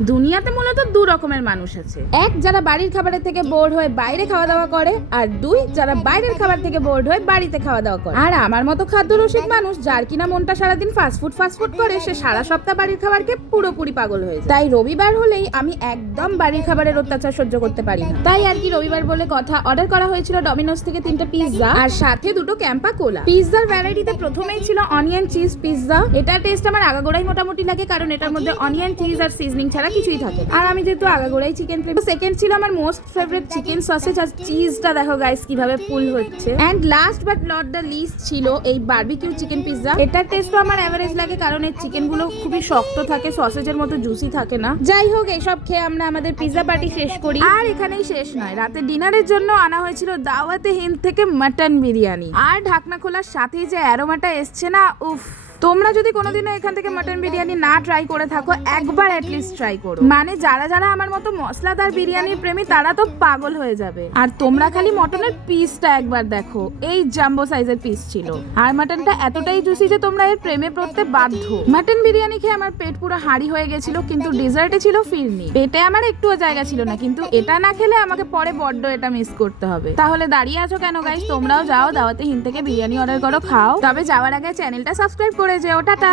দুনিয়াতে মূলত দু রকমের মানুষ আছে, এক যারা বাড়ির খাবারের থেকে বোর হয়ে বাইরে খাওয়া দাওয়া করে, আর দুই যারা বাইরের খাবার থেকে বোর হয়ে বাড়িতে খাওয়া দাওয়া করে। আর আমার মতো খাদ্য রসিক মানুষ যার কিনা মনটা সারাদিন ফাস্টফুড করে, সে সারা সপ্তাহ বাড়ির খাবারকে পুরোপুরি পাগল হয়ে যায়। তাই রবিবার হলেই আমি একদম বাড়ির খাবারের অত্যাচার সহ্য করতে পারি না। তাই আর কি রবিবার বলে কথা, অর্ডার করা হয়েছিল ডমিনোস থেকে 3টে পিৎজা আর সাথে 2টো ক্যাম্পা কোলা। পিৎজার ভ্যারাইটিতে প্রথমেই ছিল অনিয়ন চিজ পিৎজা। এটার টেস্ট আমার আগাগোড়াই মোটামুটি লাগে, কারণ এটার মধ্যে অনিয়ন চিজ আর সিজনিং ছাড়া কিছুই থাকে। আর আমি যেহেতু আগাগোড়াই চিকেন ফ্লেভার। সেকেন্ড ছিল আমার মোস্ট ফেভারিট চিকেন সসেজ, আর চিজটা দেখো গাইস কিভাবে পুল হচ্ছে। And last but not the least ছিল এই বারবিকিউ চিকেন পিৎজা। এটার টেস্টও আমার এভারেজ লাগে, কারণ এর চিকেন গুলো খুবই শক্ত থাকে, সসেজের মতো জুসি থাকে না। যাই হোক, এইসব খেয়ে আমরা আমাদের পিৎজা পার্টি শেষ করি। আর এখানেই শেষ নয়, রাতে ডিনারের জন্য আনা হয়েছিল দাওয়াতে হিন্দ থেকে মাটন বিরিয়ানি। আর ঢাকনা খোলার সাথেই যে অ্যারোমাটা এসছে না, উফ। তোমরা যদি কোনোদিনও এখান থেকে মাটন বিরিয়ানি না ট্রাই করে থাকো, একবার অ্যাটলিস্ট ট্রাই করো। মানে যারা যারা আমার মতো মশলাদার বিরিয়ানির প্রেমী তারা তো পাগল হয়ে যাবে। আর তোমরা খালি মটনের পিসটা একবার দেখো, এই জাম্বো সাইজের পিস ছিল। আর মাটনটা এতটাই জুসি যে তোমরা এর প্রেমে পড়তে বাধ্য। মাটন বিরিয়ানি খেয়ে আমার পেট পুরো হাঁড়ি হয়ে গেছিল, কিন্তু ডেজার্টে ছিল ফিরনি। পেটে আমার একটুও জায়গা ছিল না, কিন্তু এটা না খেলে আমাকে পরে বড্ড এটা মিস করতে হবে। তাহলে দাঁড়িয়ে আছো কেন গাইস? তোমরাও যাও, দাওয়াতে হিন্দ থেকে বিরিয়ানি অর্ডার করো, খাও। তবে যাওয়ার আগে চ্যানেলটা সাবস্ক্রাইব করে যেও। টাটা।